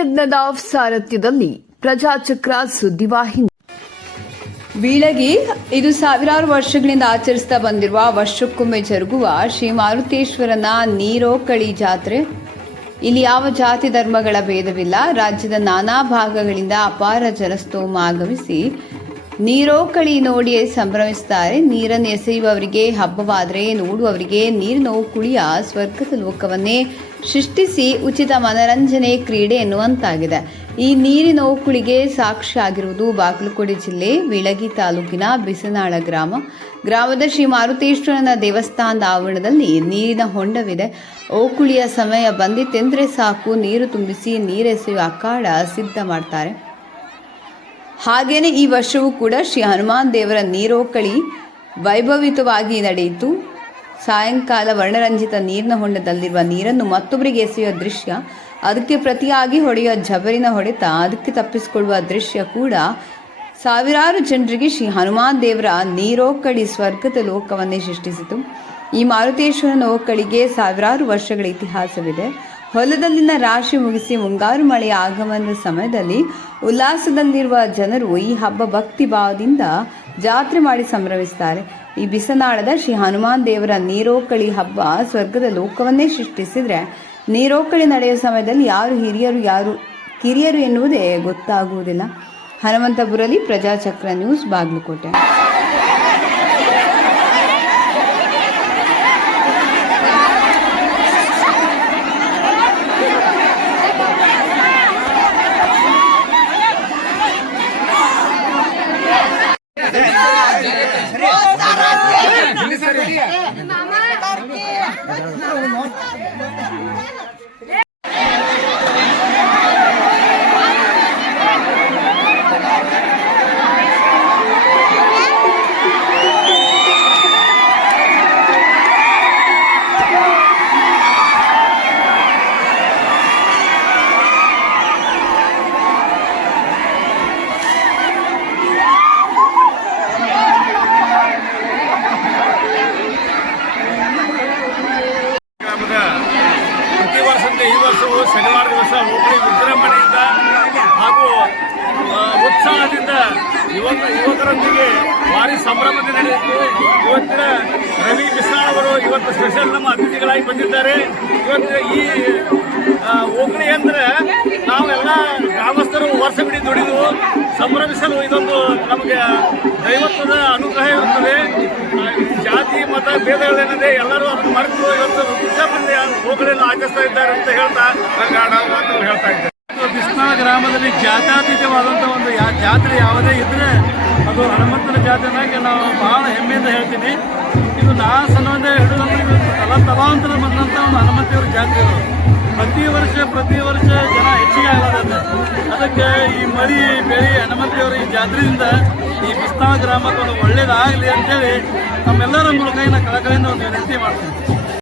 ಯಜ್ಞದ ಸಾರಥ್ಯದಲ್ಲಿ ಪ್ರಜಾಚಕ್ರ ಸುದ್ದಿವಾಹಿನಿ. ಬೀಳಗಿ ಇದು ಸಾವಿರಾರು ವರ್ಷಗಳಿಂದ ಆಚರಿಸ್ತಾ ಬಂದಿರುವ ವರ್ಷಕ್ಕೊಮ್ಮೆ ಜರುಗುವ ಶ್ರೀ ಮಾರುತೇಶ್ವರನ ನೀರೋಕಳಿ ಜಾತ್ರೆ. ಇಲ್ಲಿ ಯಾವ ಜಾತಿ ಧರ್ಮಗಳ ಭೇದವಿಲ್ಲ. ರಾಜ್ಯದ ನಾನಾ ಭಾಗಗಳಿಂದ ಅಪಾರ ಜನಸ್ತೋಮ ಆಗಮಿಸಿ ನೀರೋಕಳಿ ನೋಡಿ ಸಂಭ್ರಮಿಸುತ್ತಾರೆ. ನೀರನ್ನು ಎಸೆಯುವವರಿಗೆ ಹಬ್ಬವಾದರೆ ನೋಡುವವರಿಗೆ ನೀರಿನ ಕುಳಿಯ ಸ್ವರ್ಗದ ಲೋಕವನ್ನೇ ಸೃಷ್ಟಿಸಿ ಉಚಿತ ಮನರಂಜನೆ ಕ್ರೀಡೆ ಎನ್ನುವಂತಾಗಿದೆ. ಈ ನೀರಿನ ಕುಳಿಗೆ ಸಾಕ್ಷಿಯಾಗಿರುವುದು ಬಾಗಲಕೋಟೆ ಜಿಲ್ಲೆ ಬೀಳಗಿ ತಾಲೂಕಿನ ಬಿಸನಾಳ ಗ್ರಾಮದ ಶ್ರೀ ಮಾರುತೇಶ್ವರನ ದೇವಸ್ಥಾನದ ಆವರಣದಲ್ಲಿ ನೀರಿನ ಹೊಂಡವಿದೆ. ಓಕುಳಿಯ ಸಮಯ ಬಂದಿತ್ತೆಂದರೆ ಸಾಕು, ನೀರು ತುಂಬಿಸಿ ನೀರೆಸೆಯುವ ಅಖಾಡ ಸಿದ್ಧ ಮಾಡ್ತಾರೆ. ಹಾಗೇನೆ ಈ ವರ್ಷವೂ ಕೂಡ ಶ್ರೀ ಹನುಮಾನ್ ದೇವರ ನೀರೋಕಳಿ ವೈಭವಿತವಾಗಿ ನಡೆಯಿತು. ಸಾಯಂಕಾಲ ವರ್ಣರಂಜಿತ ನೀರಿನ ಹೊಂಡದಲ್ಲಿರುವ ನೀರನ್ನು ಮತ್ತೊಬ್ಬರಿಗೆ ಎಸೆಯುವ ದೃಶ್ಯ, ಅದಕ್ಕೆ ಪ್ರತಿಯಾಗಿ ಹೊಡೆಯುವ ಜಬರಿನ ಹೊಡೆತ, ಅದಕ್ಕೆ ತಪ್ಪಿಸಿಕೊಳ್ಳುವ ದೃಶ್ಯ ಕೂಡ ಸಾವಿರಾರು ಜನರಿಗೆ ಶ್ರೀ ಹನುಮಾನ್ ದೇವರ ನೀರೋಕಳಿ ಸ್ವರ್ಗದ ಲೋಕವನ್ನೇ ಸೃಷ್ಟಿಸಿತು. ಈ ಮಾರುತೇಶ್ವರನ ಓಕಳಿಗೆ ಸಾವಿರಾರು ವರ್ಷಗಳ ಇತಿಹಾಸವಿದೆ. ಹೊಲದಲ್ಲಿನ ರಾಶಿ ಮುಗಿಸಿ ಮುಂಗಾರು ಮಳೆಯ ಆಗಮನದ ಸಮಯದಲ್ಲಿ ಉಲ್ಲಾಸದಲ್ಲಿರುವ ಜನರು ಈ ಹಬ್ಬ ಭಕ್ತಿ ಭಾವದಿಂದ ಜಾತ್ರೆ ಮಾಡಿ ಸಂಭ್ರಮಿಸುತ್ತಾರೆ. ಈ ಬಿಸನಾಳದ ಶ್ರೀ ಹನುಮಾನ್ ದೇವರ ನೀರೋಕಳಿ ಹಬ್ಬ ಸ್ವರ್ಗದ ಲೋಕವನ್ನೇ ಸೃಷ್ಟಿಸಿದರೆ, ನೀರೋಕಳಿ ನಡೆಯುವ ಸಮಯದಲ್ಲಿ ಯಾರು ಹಿರಿಯರು ಯಾರು ಕಿರಿಯರು ಎನ್ನುವುದೇ ಗೊತ್ತಾಗುವುದಿಲ್ಲ. ಹನುಮಂತಪುರಲ್ಲಿ ಪ್ರಜಾಚಕ್ರ ನ್ಯೂಸ್, ಬಾಗಲಕೋಟೆ. ಪ್ರತಿ ವರ್ಷದಂತೆ ಈ ವರ್ಷವೂ ಶನಿವಾರ ದಿವಸ ಓಕಳಿ ವಿಜೃಂಭಣೆಯಿಂದ ಹಾಗೂ ಉತ್ಸಾಹದಿಂದ ಯುವಕರೊಂದಿಗೆ ಭಾರಿ ಸಂಭ್ರಮದಿಂದ ನಡೆಯಿತು. ಇವತ್ತಿನ ರವಿ ಬಿಸ್ನಾಳ್ ಅವರು ಇವತ್ತು ಸ್ಪೆಷಲ್ ನಮ್ಮ ಅತಿಥಿಗಳಾಗಿ ಬಂದಿದ್ದಾರೆ. ಇವತ್ತು ಈ ಓಕಳಿ ಅಂದ್ರೆ ನಾವೆಲ್ಲ ಗ್ರಾಮಸ್ಥರು ವರ್ಷವಿಡೀ ದುಡಿದು ಸಂಭ್ರಮಿಸಲು ಇದೊಂದು ನಮಗೆ ದೈವತ್ವದ ಅನುಗ್ರಹ ಇರುತ್ತದೆ. ಜಾತಿ ಮತ ಭೇದಗಳೇನಿದೆ ಎಲ್ಲರೂ ಅದನ್ನು ಮರೆತು ಇವತ್ತು ವಿಜೃಂಭಣೆಯ ಓಕಳಿಯನ್ನು ಆಚರಿಸ್ತಾ ಇದ್ದಾರೆ ಅಂತ ಹೇಳ್ತಾ ಹೇಳ್ತಾ ಇದ್ದಾರೆ. ಬಿಸ್ನಾಳ ಗ್ರಾಮದಲ್ಲಿ ಜಾತ್ಯತೀತವಾದಂಥ ಒಂದು ಜಾತ್ರೆ ಯಾವುದೇ ಇದ್ರೆ ಅದು ಹನುಮಂತನ ಜಾತ್ರೆನಾಗಿ ನಾವು ಬಹಳ ಹೆಮ್ಮೆಯಿಂದ ಹೇಳ್ತೀನಿ. ಇದು ನಾ ಸಣ್ಣದ ಹಿಡಿದು ತಲಾಂತರ ಬಂದಂಥ ಒಂದು ಹನುಮಂತೇವರ ಜಾತ್ರೆ. ಪ್ರತಿ ವರ್ಷ ಜನ ಹೆಚ್ಚಿಗೆ ಆಗೋದಂತೆ. ಅದಕ್ಕೆ ಈ ಮಳಿ ಬೆಳಿ ಹನುಮಂತೇವರ ಈ ಜಾತ್ರೆಯಿಂದ ಈ ಬಿಸ್ನಾಳ ಗ್ರಾಮಕ್ಕೆ ಒಂದು ಒಳ್ಳೇದಾಗಲಿ ಅಂತೇಳಿ ನಮ್ಮೆಲ್ಲರ ಮೂಲಕ ಕಳಕಳಿಯಿಂದ ಒಂದು ವಿನಂತಿ ಮಾಡ್ತೀನಿ.